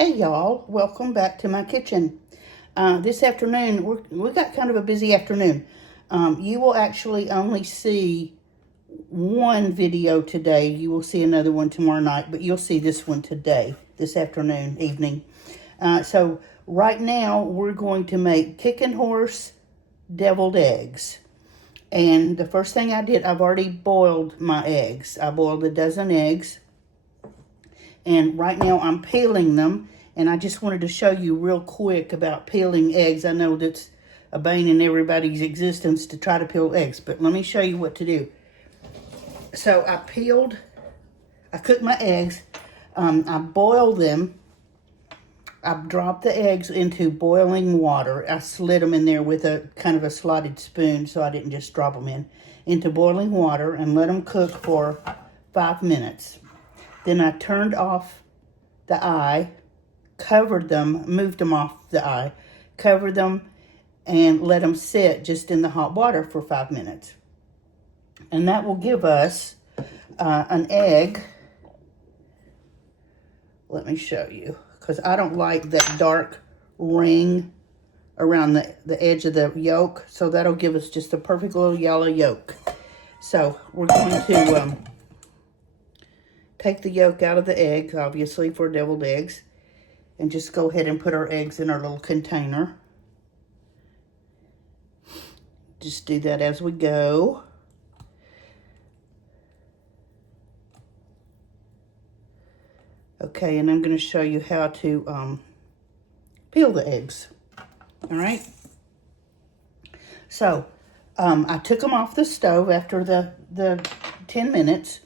Hey y'all, welcome back to my kitchen. This afternoon, we got kind of a busy afternoon. You will actually only see one video today. You will see another one tomorrow night, but you'll see this one today, this afternoon, evening. So right now, we're going to make kicking horse deviled eggs. And the first thing I did, I've already boiled my eggs. I boiled a dozen eggs. And right now I'm peeling them. And I just wanted to show you real quick about peeling eggs. I know that's a bane in everybody's existence to try to peel eggs. But let me show you what to do. So I cooked my eggs. I boiled them. I dropped the eggs into boiling water. I slid them in there with a kind of a slotted spoon so I didn't just drop them into boiling water and let them cook for 5 minutes. Then I turned off the eye, covered them, moved them off the eye, covered them, and let them sit just in the hot water for 5 minutes. And that will give us an egg. Let me show you, because I don't like that dark ring around the edge of the yolk. So that'll give us just a perfect little yellow yolk. So we're going to take the yolk out of the egg, obviously, for deviled eggs. And just go ahead and put our eggs in our little container. Just do that as we go. Okay, and I'm going to show you how to peel the eggs. All right. So, I took them off the stove after the 10 minutes.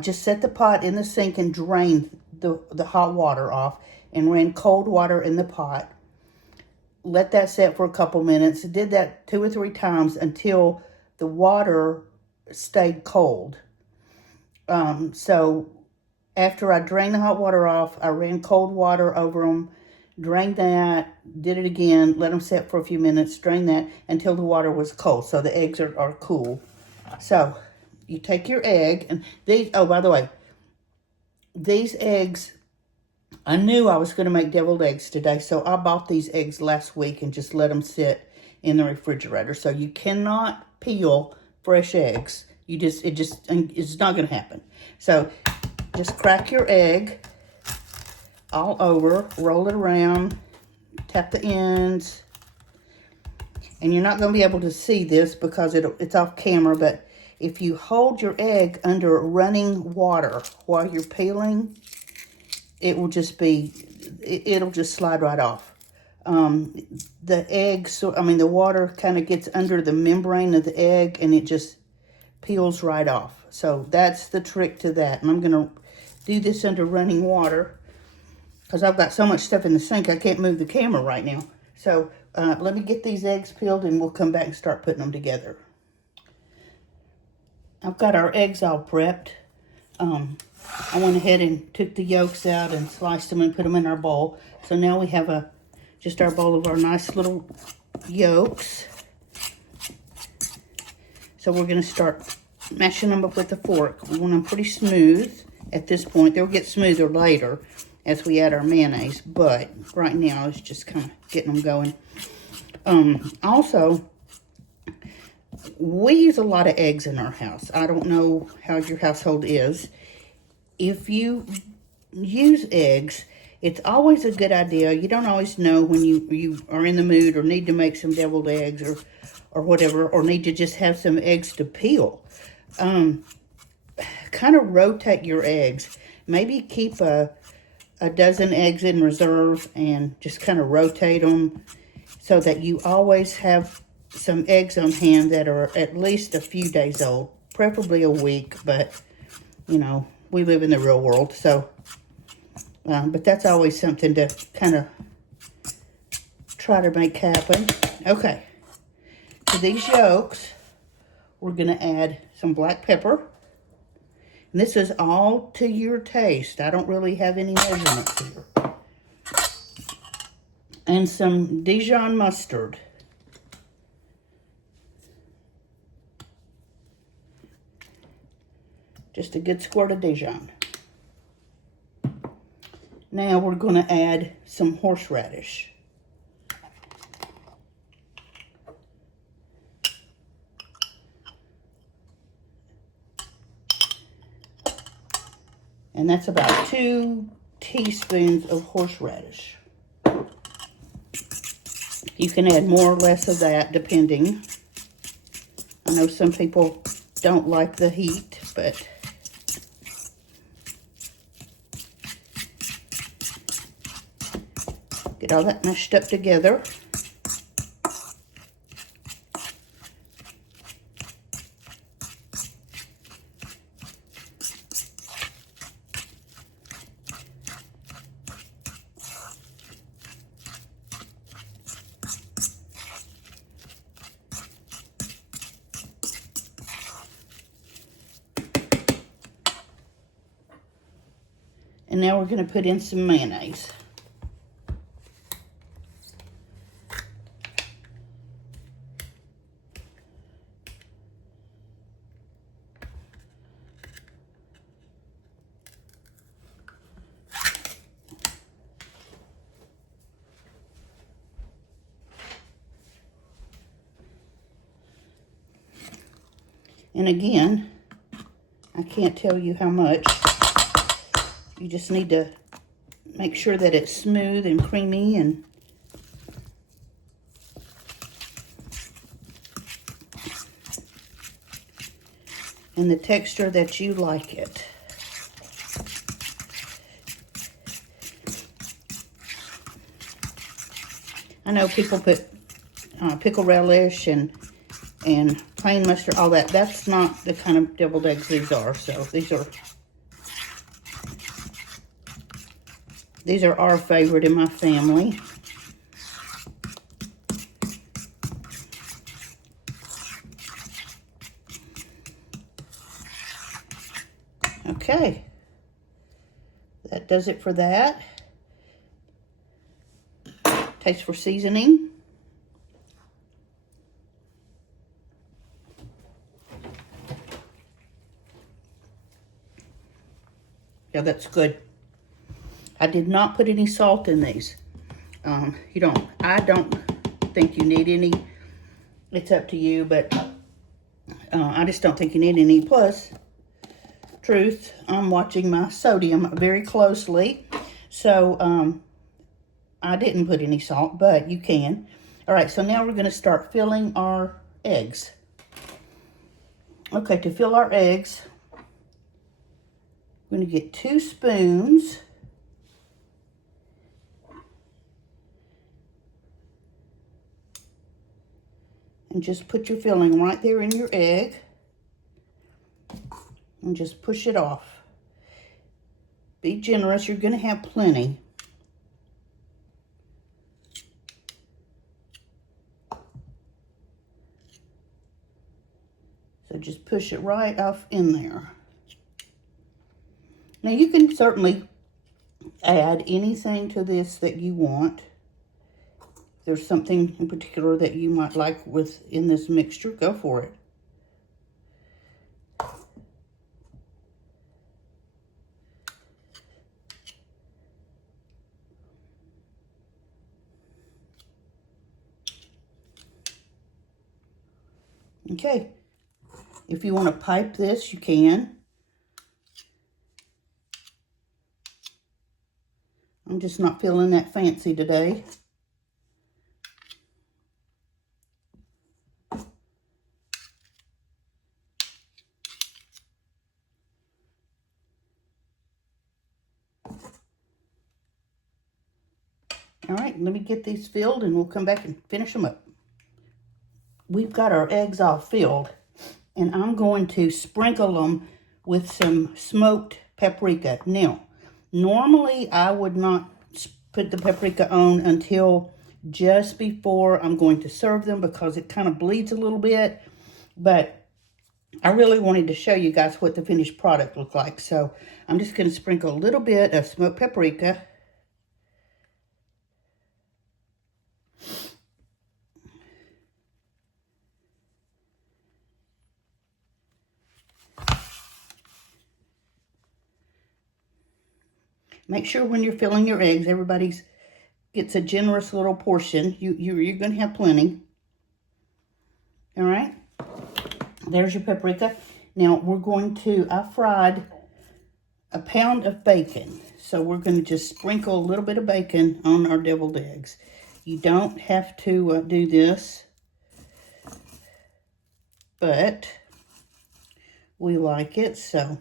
Just set the pot in the sink and drained the hot water off and ran cold water in the pot. Let that set for a couple minutes. Did that 2 or 3 times until the water stayed cold. So after I drained the hot water off, I ran cold water over them, drained that, did it again, let them set for a few minutes, drained that until the water was cold. So the eggs are cool. So you take your egg, and these, oh, by the way, these eggs, I knew I was going to make deviled eggs today, so I bought these eggs last week and just let them sit in the refrigerator. So you cannot peel fresh eggs. It's not going to happen. So just crack your egg all over, roll it around, tap the ends. And you're not going to be able to see this because it's off camera, but if you hold your egg under running water while you're peeling, it'll just slide right off. The water kind of gets under the membrane of the egg and it just peels right off. So that's the trick to that. And I'm going to do this under running water because I've got so much stuff in the sink I can't move the camera right now. So let me get these eggs peeled and we'll come back and start putting them together. I've got our eggs all prepped. I went ahead and took the yolks out and sliced them and put them in our bowl. So now we have just our bowl of our nice little yolks. So we're going to start mashing them up with a fork. We want them pretty smooth at this point. They'll get smoother later as we add our mayonnaise, but right now it's just kind of getting them going. Also, we use a lot of eggs in our house. I don't know how your household is. If you use eggs, it's always a good idea. You don't always know when you are in the mood or need to make some deviled eggs or whatever, or need to just have some eggs to peel. Kind of rotate your eggs. Maybe keep a dozen eggs in reserve and just kind of rotate them so that you always have some eggs on hand that are at least a few days old, preferably a week, but you know, we live in the real world, so but that's always something to kind of try to make happen. Okay, to these yolks we're going to add some black pepper, and this is all to your taste. I don't really have any measurements here. And some Dijon mustard. Just a good squirt of Dijon. Now we're going to add some horseradish. And that's about 2 teaspoons of horseradish. You can add more or less of that depending. I know some people don't like the heat, but get all that mashed up together. And now we're going to put in some mayonnaise. And again, I can't tell you how much. You just need to make sure that it's smooth and creamy and the texture that you like it. I know people put pickle relish and plain mustard, all that. That's not the kind of deviled eggs these are. So these are our favorite in my family. Okay, that does it for that. Taste for seasoning. Yeah, that's good. I did not put any salt in these. I don't think you need any. It's up to you, but I just don't think you need any. Plus, truth, I'm watching my sodium very closely. So, I didn't put any salt, but you can. All right, so now we're going to start filling our eggs. Okay, to fill our eggs, we're going to get 2 spoons. And just put your filling right there in your egg. And just push it off. Be generous, you're going to have plenty. So just push it right off in there. Now you can certainly add anything to this that you want. If there's something in particular that you might like in this mixture, go for it. Okay, if you want to pipe this, you can. I'm just not feeling that fancy today. All right, let me get these filled and we'll come back and finish them up. We've got our eggs all filled, and I'm going to sprinkle them with some smoked paprika. Now, normally I would not put the paprika on until just before I'm going to serve them because it kind of bleeds a little bit, but I really wanted to show you guys what the finished product looked like. So I'm just going to sprinkle a little bit of smoked paprika. Make sure when you're filling your eggs, everybody gets a generous little portion. You're going to have plenty. All right. There's your paprika. Now, we're going to, I fried a pound of bacon. So we're going to just sprinkle a little bit of bacon on our deviled eggs. You don't have to do this, but we like it, so.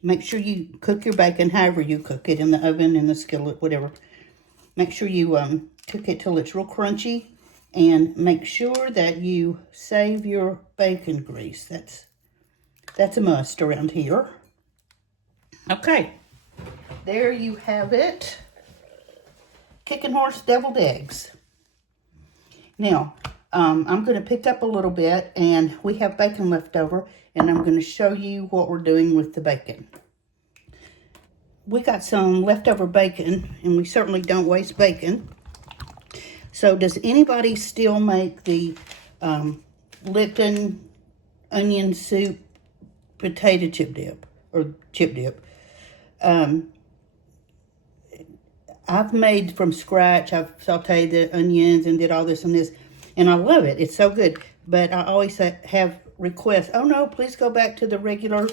Make sure you cook your bacon however you cook it, in the oven, in the skillet, whatever. Make sure you cook it till it's real crunchy, and make sure that you save your bacon grease. That's a must around here. Okay, there you have it. Kicking horse deviled eggs. Now, I'm going to pick up a little bit, and we have bacon left over, and I'm going to show you what we're doing with the bacon. We got some leftover bacon, and we certainly don't waste bacon. So does anybody still make the Lipton onion soup potato chip dip, or chip dip? I've made from scratch. I've sauteed the onions and did all this and this, and I love it. It's so good. But I always have requests, oh no, please go back to the regular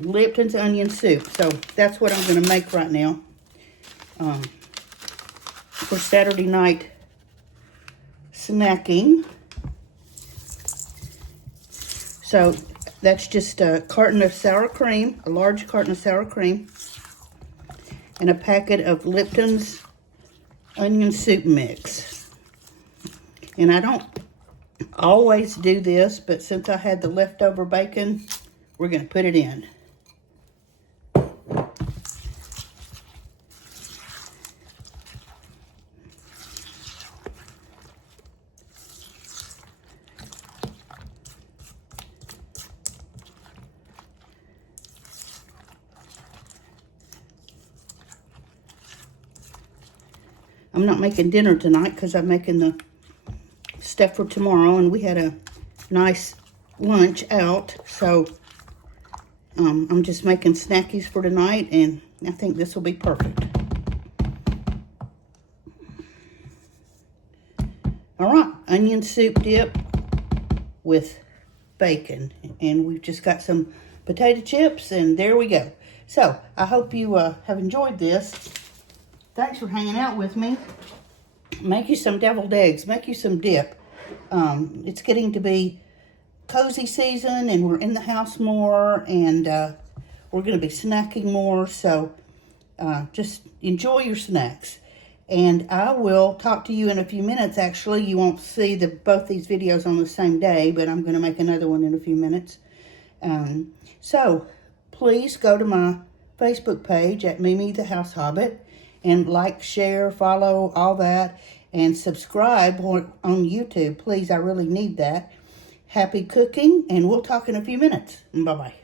Lipton's onion soup. So that's what I'm going to make right now for Saturday night snacking. So that's just a carton of sour cream, a large carton of sour cream, and a packet of Lipton's onion soup mix. And I don't always do this, but since I had the leftover bacon, we're going to put it in. I'm not making dinner tonight because I'm making the stuff for tomorrow, and we had a nice lunch out, so I'm just making snackies for tonight, and I think this will be perfect. All right, onion soup dip with bacon, and we've just got some potato chips, and there we go. So I hope you have enjoyed this. Thanks for hanging out with me. Make you some deviled eggs. Make you some dip. It's getting to be cozy season, and we're in the house more, and we're going to be snacking more. So just enjoy your snacks. And I will talk to you in a few minutes. Actually, you won't see both these videos on the same day, but I'm going to make another one in a few minutes. So please go to my Facebook page at Mimi the House Hobbit, and like, share, follow, all that, and subscribe on YouTube. Please, I really need that. Happy cooking, and we'll talk in a few minutes. Bye-bye.